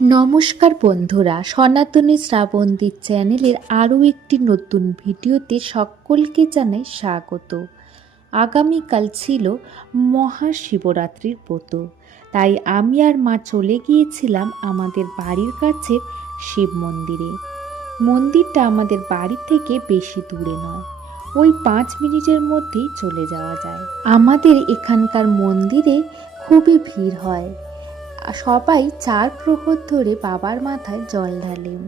নমস্কার বন্ধুরা, সনাতনী শ্রাবন্তী চ্যানেলের আরও একটি নতুন ভিডিওতে সকলকে জানাই স্বাগত। আগামীকাল ছিল মহাশিবরাত্রির ব্রত, তাই আমি আর মা চলে গিয়েছিলাম আমাদের বাড়ির কাছে শিব মন্দিরে। মন্দিরটা আমাদের বাড়ি থেকে বেশি দূরে নয়, ওই 5 মিনিটের মধ্যেই চলে যাওয়া যায়। আমাদের এখানকার মন্দিরে খুবই ভিড় হয়, সবাই 4 প্রহর ধরে বাবার মাথায় জল ঢালেন।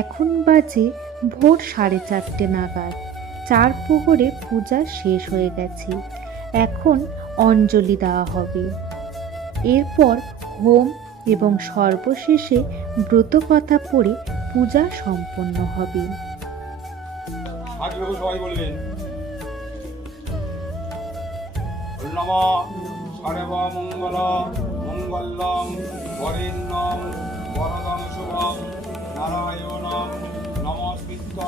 এখন বাজে ভোর 4:30 নাগাদ। 4 প্রহরে পূজা শেষ হয়ে গেছে, এখন অঞ্জলি দেওয়া হবে। এরপর হোম এবং সর্বশেষে ব্রতকথা পড়ে পূজা সম্পন্ন হবে। সবাই বলবেন নমঃ সর্বমঙ্গল মঙ্গলং বরেণ্যং বরদং শুভং নারায়ণং নমস্কৃত্য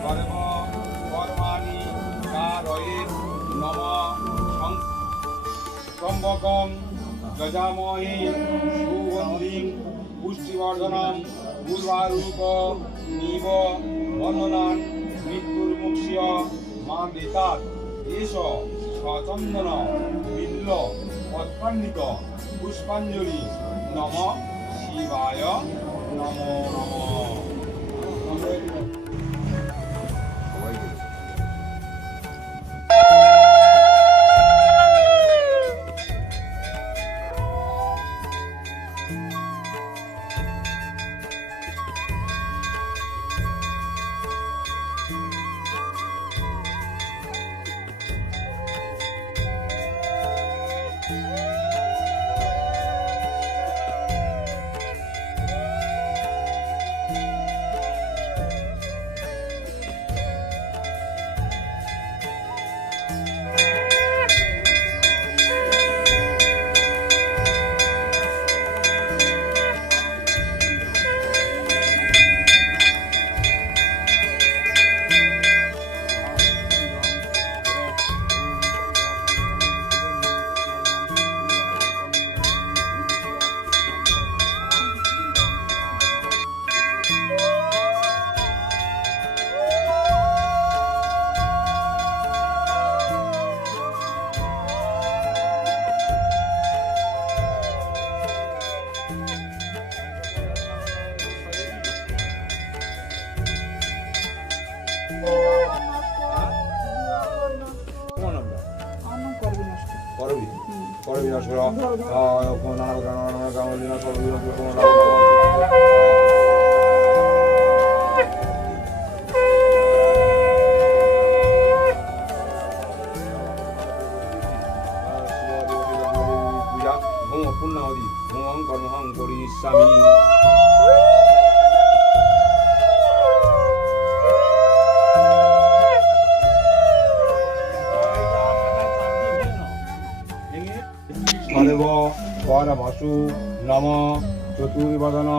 সর্ব কর্মাণি কারয়েৎ নমঃ ত্রম্বকং গজামহে সুগন্ধিং পুষ্টিবর্ধনং উর্বারুক নিব বন্দনান মৃত্যুর্মুক্ষ্য মা বেতাৎ এষ সচন্দন বিল্ল পত্রান্বিত পুষ্পাঞ্জলি নমঃ শিবায় নমো নমঃ। পূর্ণাবধি হোম কর্মহং করিষ্যামি। সদেব পরমসু নম চতুর্বদন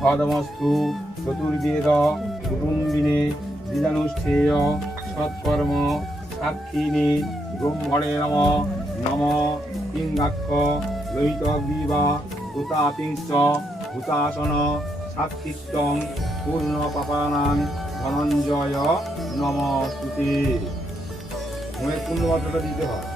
সদমস্তু চতুর্বেদ কুটুম্বিনে বীজানুষ্ঠেয় সৎকর্ম সাক্ষিণী ব্রহ্মণে নম নম পিঙ্গাক্ষ লোহিত বিবা ভূতাপিংচ ভূতাসন সাক্ষিত্যং পূর্ণ পাপানাং ধনঞ্জয় নমস্তুতে। হোমের পূর্ণমাত্রাটা দিতে হয়।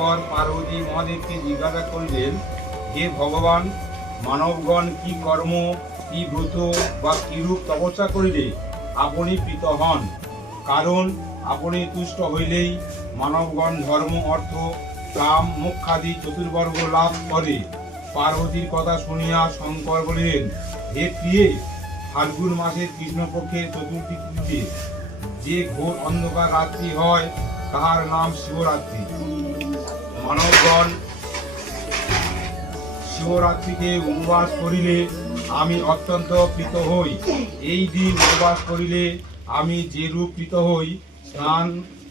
অতঃপর পার্বতী মহাদেবকে জিজ্ঞাসা করিলেন, হে ভগবান, মানবগণ কি কর্ম, কি ব্রত বা কিরূপ তপস্যা করিলে আপনি প্রীত হন? কারণ আপনি তুষ্ট হইলেই মানবগণ ধর্ম, অর্থ, কাম, মোক্ষাদি চতুর্বর্গ লাভ করে। পার্বতীর কথা শুনিয়া শঙ্কর বলিলেন, হে প্রিয়ে, ফাল্গুন মাসের কৃষ্ণপক্ষের চতুর্থী তিথিতে যে ঘোর অন্ধকার রাত্রি হয় তাহার নাম শিবরাত্রি। মানবগণ শিবরাত্রিতে উপবাস করিলে আমি অত্যন্ত প্রীত হই। এই দিন উপবাস করিলে আমি যেরূপ প্রীত হই, স্নান,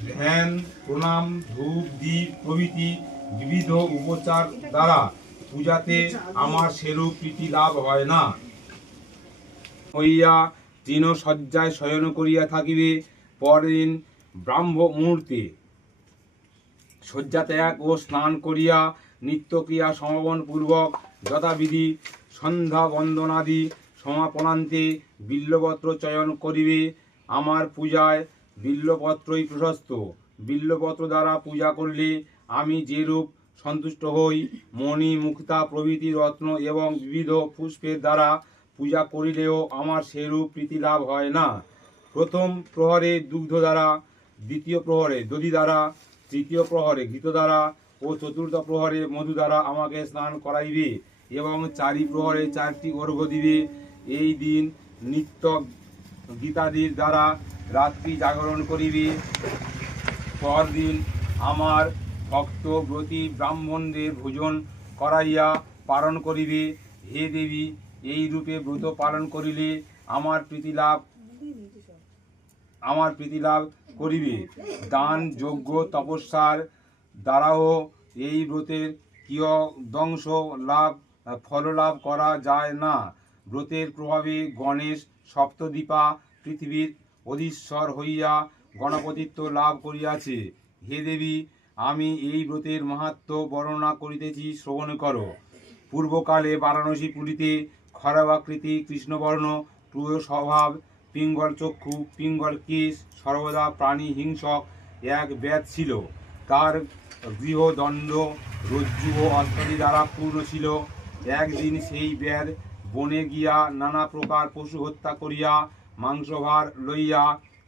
ধ্যান, প্রণাম, ধূপ, দীপ প্রভৃতি বিবিধ উপচার দ্বারা পূজাতে আমার সেরূপ প্রীতি লাভ হয় না। হইয়া তৃণশয্যায় শয়ন করিয়া থাকিবে। পরদিন ব্রাহ্ম মুহূর্তে শয্যা ত্যাগ ও স্নান করিয়া নিত্যক্রিয়া সমাপন পূর্বক যথাবিধি সন্ধ্যা বন্দনাদি সমাপনান্তে বিল্বপত্র চয়ন করিবে। আমার পূজায় বিল্বপত্রই প্রশস্ত। বিল্বপত্র দ্বারা পূজা করলে আমি যেরূপ সন্তুষ্ট হই, মণি, মুক্তা প্রভৃতি রত্ন এবং বিবিধ পুষ্পের দ্বারা পূজা করিলেও আমার সেরূপ প্রীতি লাভ হয় না। প্রথম প্রহরে দুগ্ধ দ্বারা, দ্বিতীয় প্রহরে দধি দ্বারা, তৃতীয় প্রহরে ঘৃত দ্বারা ও চতুর্থ প্রহরে মধু দ্বারা আমাকে স্নান করাইবে এবং চারি প্রহরে 4টি অর্ঘ্য দিবে। এই দিন নিত্য গীতাদির দ্বারা রাত্রি জাগরণ করিবে। পরদিন আমার ভক্ত ব্রতী ব্রাহ্মণদের ভোজন করাইয়া পালন করিবে। হে দেবী, এই রূপে ব্রত পালন করিলে আমার প্রীতি লাভ করিবে। দান, যজ্ঞ, তপস্যার দ্বারাও এই ব্রতের কিয়দংশ ফল লাভ করা যায় না। ব্রতের প্রভাবে গণেশ সপ্তদ্বীপা পৃথিবীর অধীশ্বর হইয়া গণপতিত্ব লাভ করিয়াছে। হে দেবী, আমি এই ব্রতের মাহাত্ম্য বর্ণনা করিতেছি, শ্রবণ করো। পূর্বকালে বারাণসী পুরীতে খড়াবাকৃতি, কৃষ্ণবর্ণ, প্রিয় স্বভাব, পিঙ্গল চক্ষু, পিঙ্গল কেশ, সর্বদা প্রাণী হিংসক এক ব্যাধ ছিল। তার গৃহ দণ্ড, রজ্জু ও অস্ত্রাদি দ্বারা পূর্ণ ছিল। একদিন সেই ব্যাধ বনে গিয়া নানা প্রকার পশু হত্যা করিয়া মাংসভার লইয়া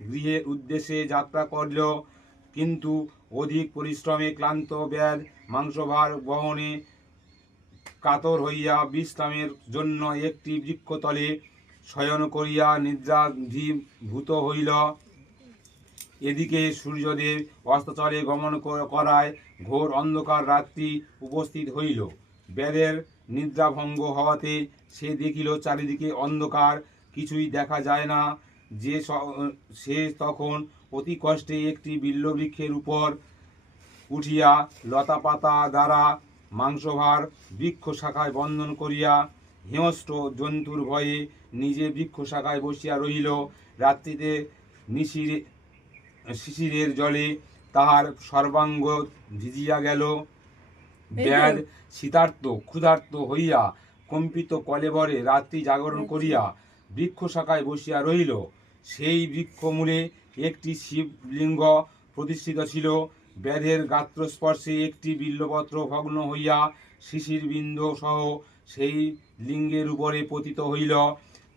গৃহের উদ্দেশ্যে যাত্রা করিল। কিন্তু অধিক পরিশ্রমে ক্লান্ত ব্যাধ মাংসভার বহনে কাতর হইয়া বিশ্রামের জন্য একটি বৃক্ষতলে শয়ন করিয়া নিদ্রাভিভূত হইল। এদিকে সূর্যদেব অস্তচলে গমন করায় ঘোর অন্ধকার রাত্রি উপস্থিত হইল। ব্যাধের নিদ্রাভঙ্গ হওয়াতে সে দেখিল চারিদিকে অন্ধকার, কিছুই দেখা যায় না। সে তখন অতি কষ্টে একটি বিল্ববৃক্ষের উপর উঠিয়া লতা পাতা দ্বারা মাংসভার বৃক্ষ শাখায় বন্ধন করিয়া হিংস্র জন্তুর ভয়ে নিজে বৃক্ষ শাখায় বসিয়া রহিল। রাত্রিতে শিশিরের জলে তাহার সর্বাঙ্গ ভিজিয়া গেল। ব্যাধ শীতার্ত ক্ষুধার্ত হইয়া কম্পিত কলেবরে রাত্রি জাগরণ করিয়া বৃক্ষ শাখায় বসিয়া রহিল। সেই বৃক্ষমূলে একটি শিবলিঙ্গ প্রতিষ্ঠিত ছিল। ব্যাধের গাত্রস্পর্শে একটি বিল্বপত্র ভগ্ন হইয়া শিশির বিন্দু সহ সেই লিঙ্গের উপরে পতিত হইল।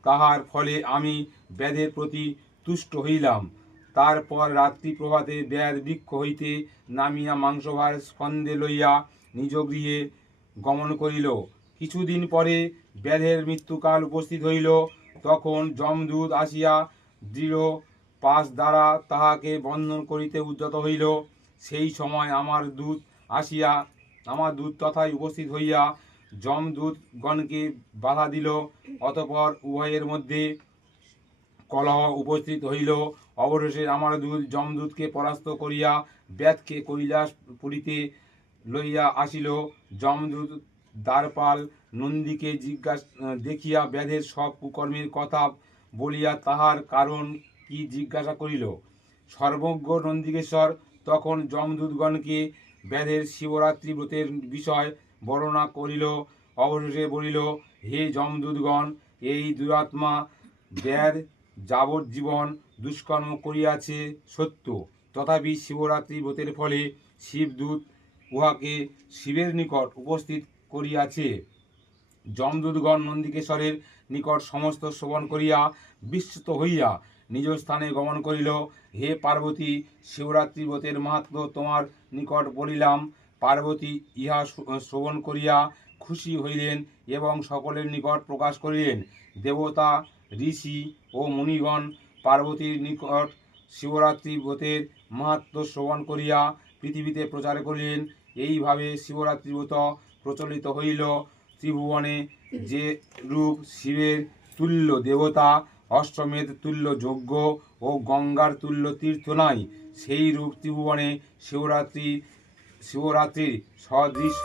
তাহার ফলে আমি ব্যাধের প্রতি তুষ্ট হইলাম। তারপর রাত্রি প্রভাতে ব্যাধ বৃক্ষ হইতে নামিয়া মাংসভার স্কন্ধে লইয়া নিজ গৃহে গমন করিল। কিছুদিন পরে ব্যাধের মৃত্যুকাল উপস্থিত হইল। তখন যমদূত আসিয়া দৃঢ় পাশ দ্বারা তাহাকে বন্ধন করিতে উদ্যত হইল। সেই সময় আমার দূত তথায় উপস্থিত হইয়া যমদূতগণকে বাধা দিল। অতঃপর উভয়ের মধ্যে কলহ উপস্থিত হইল। অবশেষে আমার দূত যমদূতকে পরাস্ত করিয়া ব্যাধকে কৈলাসপুরীতে লইয়া আসিল। যমদূত দ্বারপাল নন্দীকে দেখিয়া ব্যাধের সব কুকর্মের কথা বলিয়া তাহার কারণ কি জিজ্ঞাসা করিল। সর্বজ্ঞ নন্দিকেশ্বর তখন যমদূতগণকে ব্যাধের শিবরাত্রি ব্রতের বিষয় বর্ণনা করিল। অবশেষে বলিল, হে যমদূতগণ, এই দুরাত্মা ব্যাধ যাবজ্জীবন দুষ্কর্ম করিয়াছে সত্য, তথাপি শিবরাত্রি ব্রতের ফলে শিবদূত উহাকে শিবের নিকট উপস্থিত করিয়াছে। যমদূতগণ নন্দিকেশ্বরের নিকট সমস্ত শ্রবণ করিয়া বিস্মিত হইয়া নিজ স্থানে গমন করিল। হে পার্বতী, শিবরাত্রি ব্রতের মাহাত্ম্য তোমার নিকট বলিলাম। পার্বতী ইহা শ্রবণ করিয়া খুশি হইলেন এবং সকলের নিকট প্রকাশ করিলেন। দেবতা, ঋষি ও মুনিগণ পার্বতীর নিকট শিবরাত্রি ব্রতের মাহাত্ম্য শ্রবণ করিয়া পৃথিবীতে প্রচার করিলেন। এইভাবে শিবরাত্রি ব্রত প্রচলিত হইল। ত্রিভুবনে যে রূপ শিবের তুল্য দেবতা, অশ্বমেধ তুল্য যজ্ঞ ও গঙ্গার তুল্য তীর্থ নাই, সেই রূপ ত্রিভুবনে শিবরাত্রির সদৃশ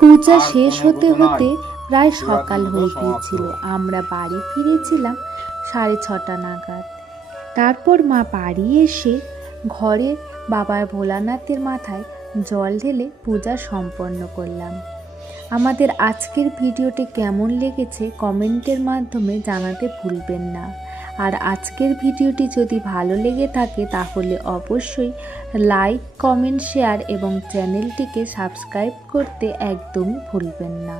পূজা আর শেষ কোনো হতে ব্রত নাই। হতে প্রায় শিবরাত্রি সকাল ব্রত হয়ে সমাপ্ত। গিয়েছিল। আমরা বাড়ি ফিরেছিলাম 6:30 নাগাদ। তারপর মা বাড়ি এসে ঘরে বাবা ভোলানাথের মাথায় জল ঢেলে পূজা সম্পন্ন করলাম। আমাদের আজকের ভিডিওটি কেমন লেগেছে কমেন্টের মাধ্যমে জানাতে ভুলবেন না। আর আজকের ভিডিওটি যদি ভালো লেগে থাকে তাহলে অবশ্যই লাইক, কমেন্ট, শেয়ার এবং চ্যানেলটিকে সাবস্ক্রাইব করতে একদমই ভুলবেন না।